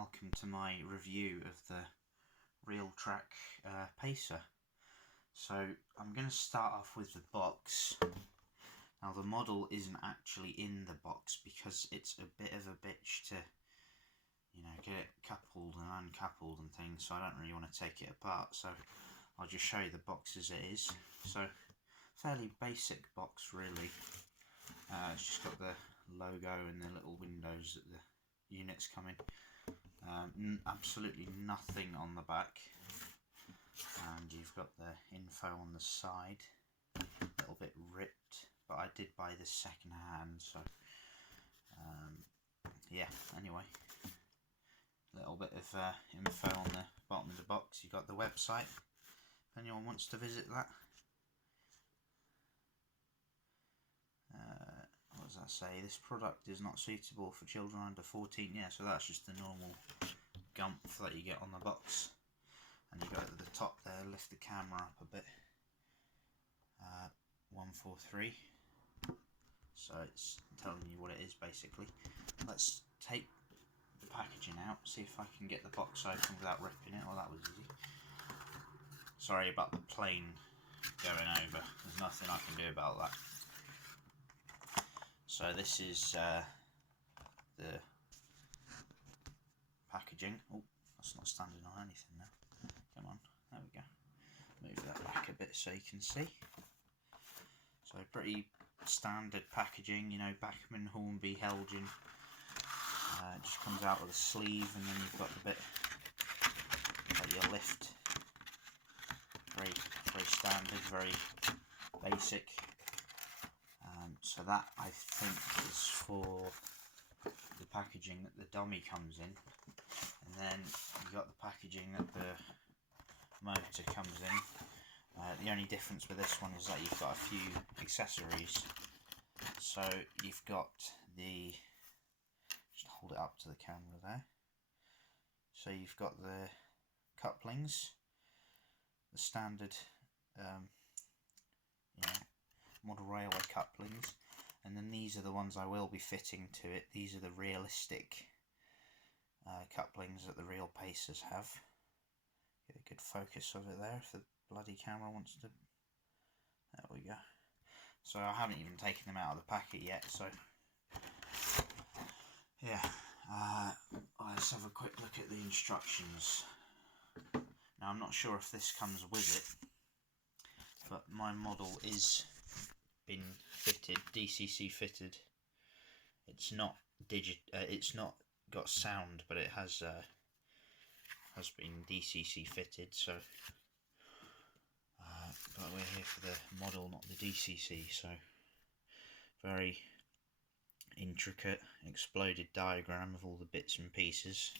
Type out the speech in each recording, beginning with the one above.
welcome to my review of the Realtrack Pacer. So I'm going to start off with the box. Now the model isn't actually in the box because it's a bit of a bitch to, get it coupled and uncoupled and things, so I don't really want to take it apart, so I'll just show you the box as it is. So, fairly basic box really. It's just got the logo and the little windows that the units come in. Absolutely nothing on the back, and you've got the info on the side. A little bit ripped, but I did buy this second hand, so yeah. Anyway, a little bit of info on the bottom of the box. You've got the website if anyone wants to visit that. What does that say? This product is not suitable for children under 14. Yeah, so that's just the normal gumph that you get on the box. And you got at the top there, lift the camera up a bit. 143. So it's telling you what it is basically. Let's take the packaging out, see if I can get the box open without ripping it. Oh, that was easy. Sorry about the plane going over. There's nothing I can do about that. So this is the packaging. Oh, that's not standing on anything now. Come on, there we go. Move that back a bit so you can see. So pretty standard packaging, Bachmann, Hornby, Helgen. It just comes out with a sleeve, and then you've got the bit that you lift. Very, very standard, very basic. So that, I think, is for the packaging that the dummy comes in, and then you got the packaging that the motor comes in. The only difference with this one is that you've got a few accessories. So you've got the, just hold it up to the camera there. So you've got the couplings, the standard model railway couplings, and then these are the ones I will be fitting to it. These are the realistic couplings that the real Pacers have. Get a good focus of it there if the bloody camera wants to. There we go. So I haven't even taken them out of the packet yet, so yeah. Let's have a quick look at the instructions. Now I'm not sure if this comes with it, but my model is been fitted, DCC fitted. It's not it's not got sound, but it has been DCC fitted. So, but we're here for the model, not the DCC. So, very intricate, exploded diagram of all the bits and pieces.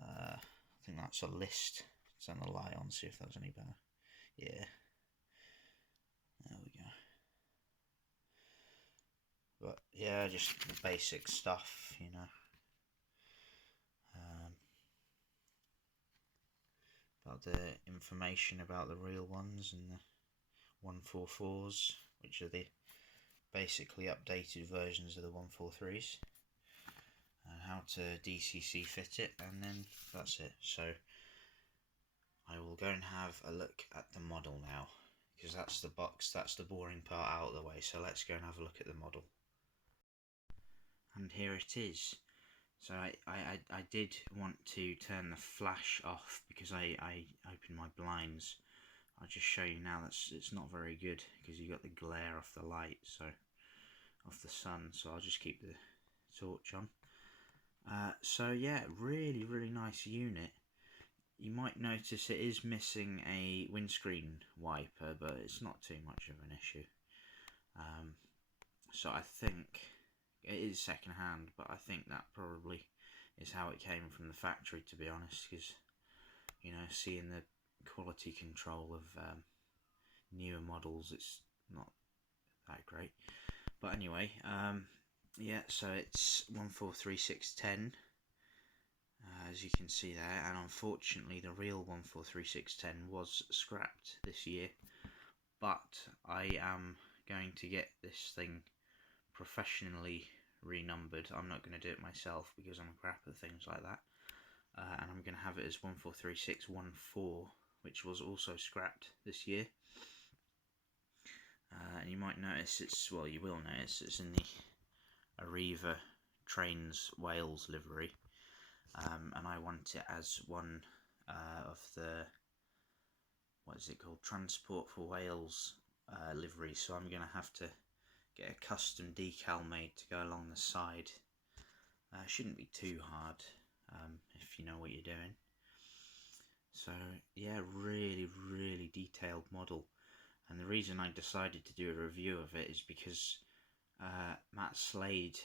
I think that's a list. Turn the light on, see if that was any better. Yeah. There we go. But yeah, just the basic stuff, about the information about the real ones and the 144s, which are the basically updated versions of the 143s, and how to DCC fit it, and then that's it. So I will go and have a look at the model now, because that's the box, that's the boring part out of the way. So let's go and have a look at the model. And here it is. So I did want to turn the flash off because I opened my blinds. I'll just show you now that it's not very good because you got the glare off the light, so off the sun. So I'll just keep the torch on. So yeah, really nice unit. You might notice it is missing a windscreen wiper, but it's not too much of an issue. So I think it is second hand, but I think that probably is how it came from the factory, to be honest, because seeing the quality control of newer models, it's not that great. But anyway, yeah, so it's 143610, as you can see there, and unfortunately the real 143610 was scrapped this year, but I am going to get this thing professionally renumbered. I'm not going to do it myself because I'm a crap at things like that. And I'm going to have it as 143614, which was also scrapped this year. And you might notice you will notice it's in the Arriva Trains Wales livery. And I want it as one of the, what is it called, Transport for Wales livery. So I'm going to have to get a custom decal made to go along the side. Shouldn't be too hard if you know what you're doing. So yeah, really detailed model. And the reason I decided to do a review of it is because Matt Slade,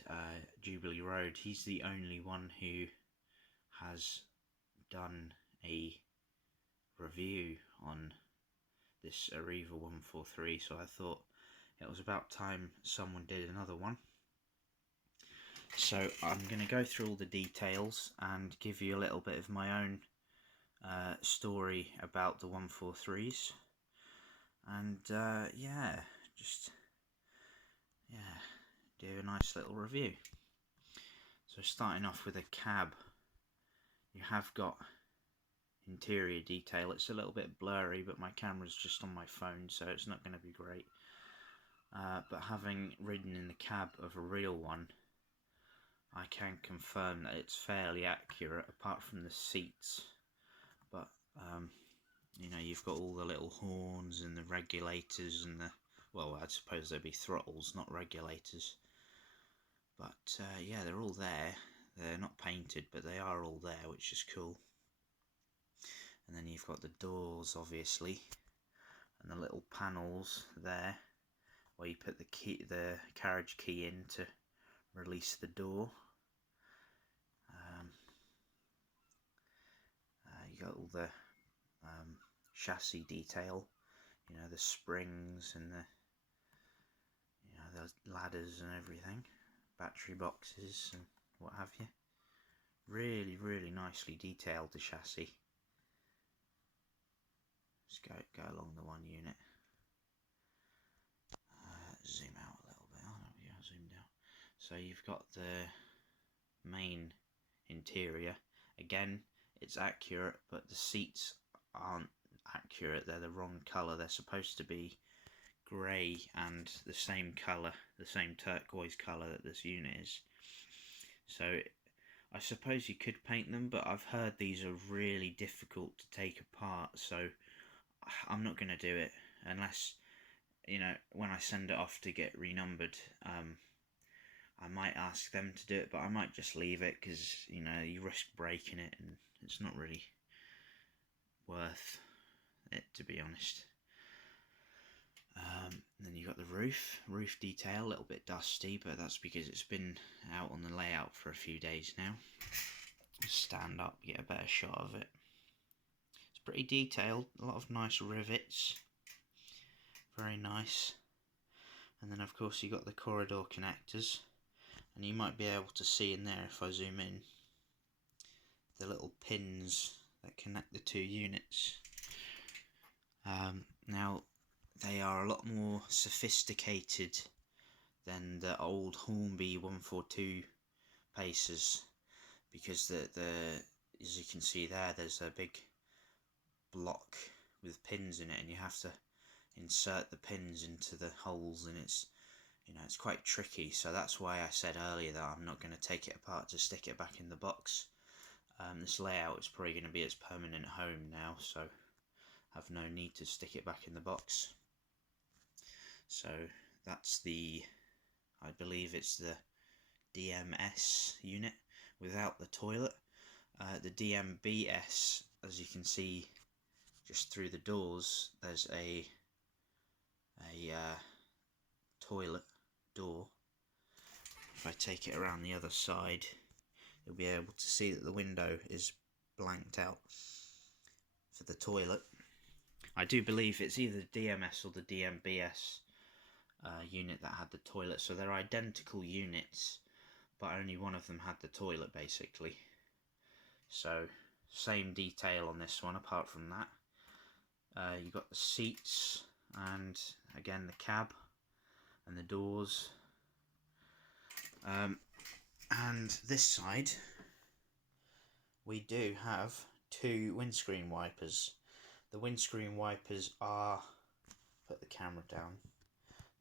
Jubilee Road, he's the only one who has done a review on this Arriva 143, so I thought it was about time someone did another one. So I'm going to go through all the details and give you a little bit of my own story about the 143s, and just do a nice little review. So starting off with a cab, you have got interior detail. It's a little bit blurry, but my camera's just on my phone, so it's not going to be great. But having ridden in the cab of a real one, I can confirm that it's fairly accurate, apart from the seats. But you know, you've got all the little horns and the regulators and the, well, I suppose they'd be throttles, not regulators. But yeah, they're all there. They're not painted, but they are all there, which is cool. And then you've got the doors, obviously, and the little panels there where you put the carriage key in to release the door. You got all the chassis detail, you know, the springs and the, you know, the ladders and everything, battery boxes and what have you. Really nicely detailed, the chassis. Just go along the one unit. Zoom out a little bit. Oh, there we go, zoomed out. So you've got the main interior. Again, it's accurate, but the seats aren't accurate. They're the wrong colour. They're supposed to be grey and the same colour, the same turquoise colour that this unit is. So I suppose you could paint them, but I've heard these are really difficult to take apart, so I'm not going to do it unless, you know, when I send it off to get renumbered, I might ask them to do it, but I might just leave it because, you know, you risk breaking it and it's not really worth it, to be honest. Then you got the roof detail, a little bit dusty, but that's because it's been out on the layout for a few days now. Stand up, get a better shot of it. It's pretty detailed, a lot of nice rivets, very nice. And then of course you got the corridor connectors, and you might be able to see in there if I zoom in the little pins that connect the two units. Now they are a lot more sophisticated than the old Hornby 142 Pacers, because the as you can see there's a big block with pins in it, and you have to insert the pins into the holes, and it's, you know, it's quite tricky. So that's why I said earlier that I'm not going to take it apart to stick it back in the box. This layout is probably going to be its permanent home now, so I have no need to stick it back in the box. So that's the, I believe it's the DMS unit without the toilet. The DMBS, as you can see just through the doors, there's a toilet door. If I take it around the other side, you'll be able to see that the window is blanked out for the toilet. I do believe it's either the DMS or the DMBS unit that had the toilet, so they're identical units, but only one of them had the toilet basically. So same detail on this one apart from that. You've got the seats, and again the cab and the doors. And this side we do have 2 windscreen wipers. The windscreen wipers are, put the camera down,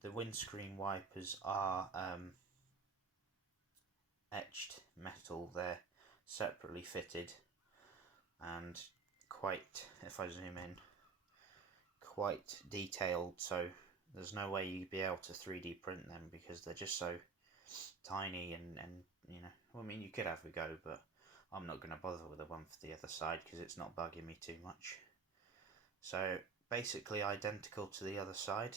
the windscreen wipers are etched metal. They're separately fitted and quite, if I zoom in, quite detailed, so there's no way you'd be able to 3D print them because they're just so tiny and you know, well, I mean, you could have a go, but I'm not going to bother with the one for the other side because it's not bugging me too much. So basically identical to the other side,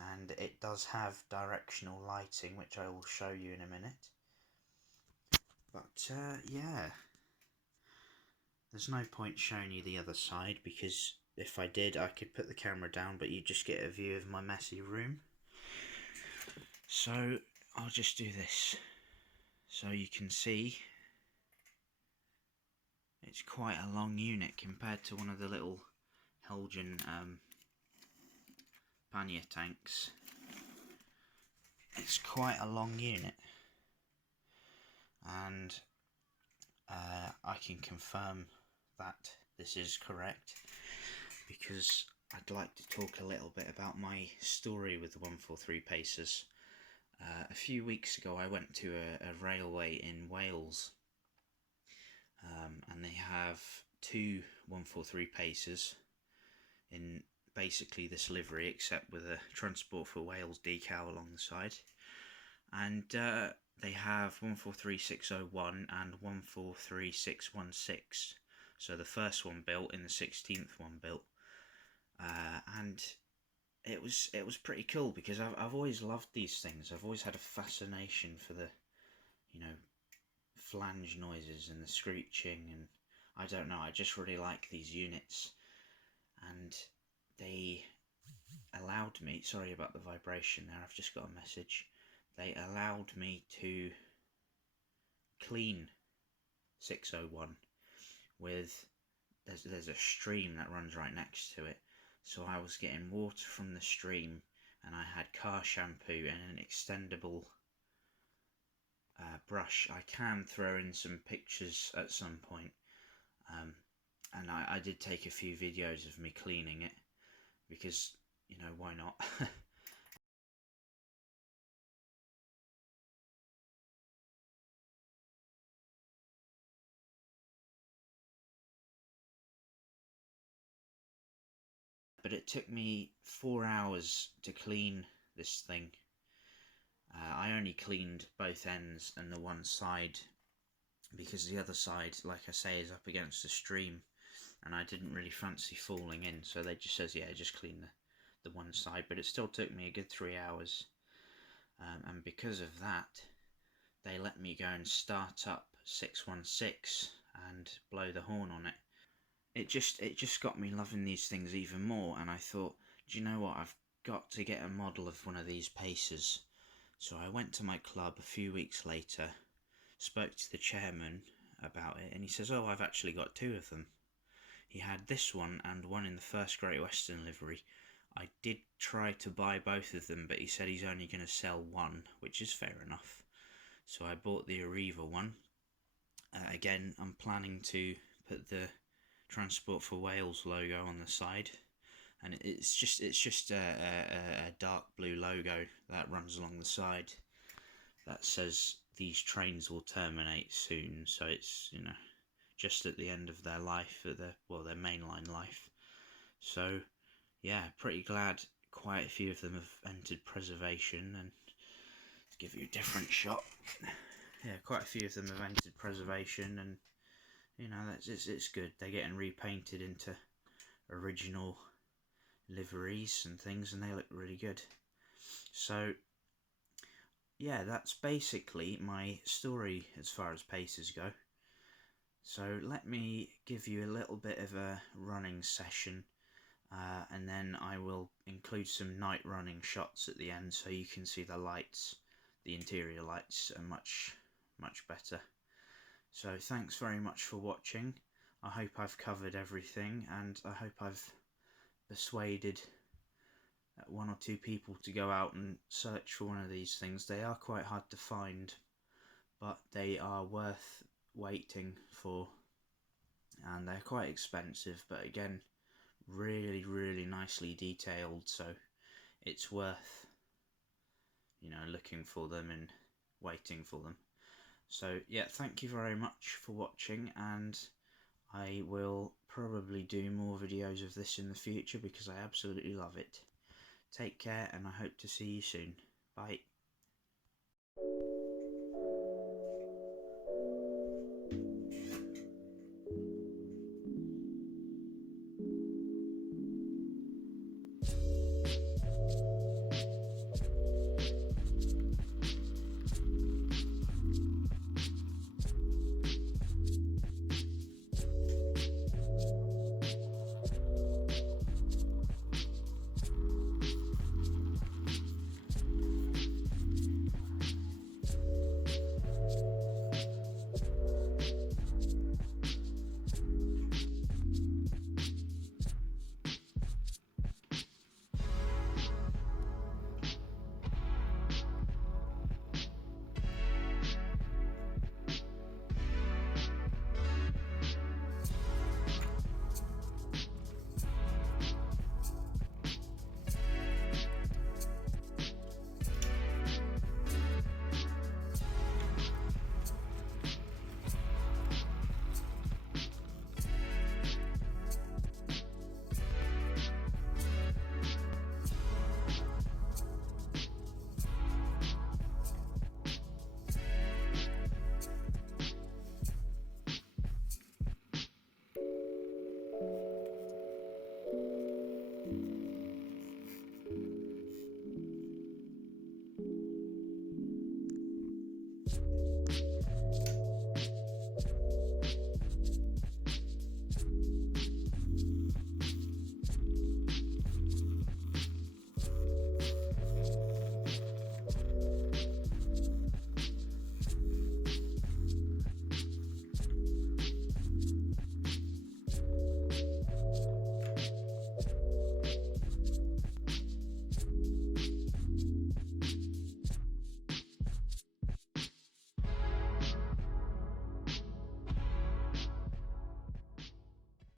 and it does have directional lighting, which I will show you in a minute. But yeah, there's no point showing you the other side because if I did, I could put the camera down, but you just get a view of my messy room. So I'll just do this so you can see it's quite a long unit compared to one of the little Helgen pannier tanks. It's quite a long unit, and I can confirm that this is correct because I'd like to talk a little bit about my story with the 143 Pacers. A few weeks ago I went to a railway in Wales, and they have 2 143 Pacers in basically this livery, except with a Transport for Wales decal along the side, and they have 143601 and 143616, so the first one built in the 16th one built, and it was pretty cool because I've always loved these things. I've always had a fascination for the, you know, flange noises and the screeching, and I don't know, I just really like these units, and they allowed me, sorry about the vibration there, I've just got a message, they allowed me to clean 601 with, there's a stream that runs right next to it, so I was getting water from the stream, and I had car shampoo and an extendable brush. I can throw in some pictures at some point, and I did take a few videos of me cleaning it because, you know, why not? But it took me 4 hours to clean this thing. I only cleaned both ends and the one side because the other side, like I say, is up against the stream, and I didn't really fancy falling in, so they just says, yeah, just clean the one side, but it still took me a good 3 hours, and because of that, they let me go and start up 616 and blow the horn on it. It just got me loving these things even more, and I thought, do you know what, I've got to get a model of one of these Pacers. So I went to my club a few weeks later, spoke to the chairman about it, and he says, oh, I've actually got 2 of them. He had this one and one in the first Great Western livery. I did try to buy both of them, but he said he's only going to sell one, which is fair enough. So I bought the Arriva one. Again, I'm planning to put the Transport for Wales logo on the side, and it's just a dark blue logo that runs along the side that says these trains will terminate soon, so it's, you know, just at the end of their life, at their mainline life. So yeah, pretty glad quite a few of them have entered preservation, and to give you a different shot, yeah, quite a few of them have entered preservation, and you know, it's good. They're getting repainted into original liveries and things, and they look really good. So yeah, that's basically my story as far as Pacers go. So let me give you a little bit of a running session, and then I will include some night running shots at the end so you can see the lights. The interior lights are much better. So thanks very much for watching. I hope I've covered everything, and I hope I've persuaded one or two people to go out and search for one of these things. They are quite hard to find, but they are worth waiting for, and they're quite expensive, but again, really nicely detailed, so it's worth, you know, looking for them and waiting for them. So yeah, thank you very much for watching, and I will probably do more videos of this in the future because I absolutely love it. Take care, and I hope to see you soon. Bye.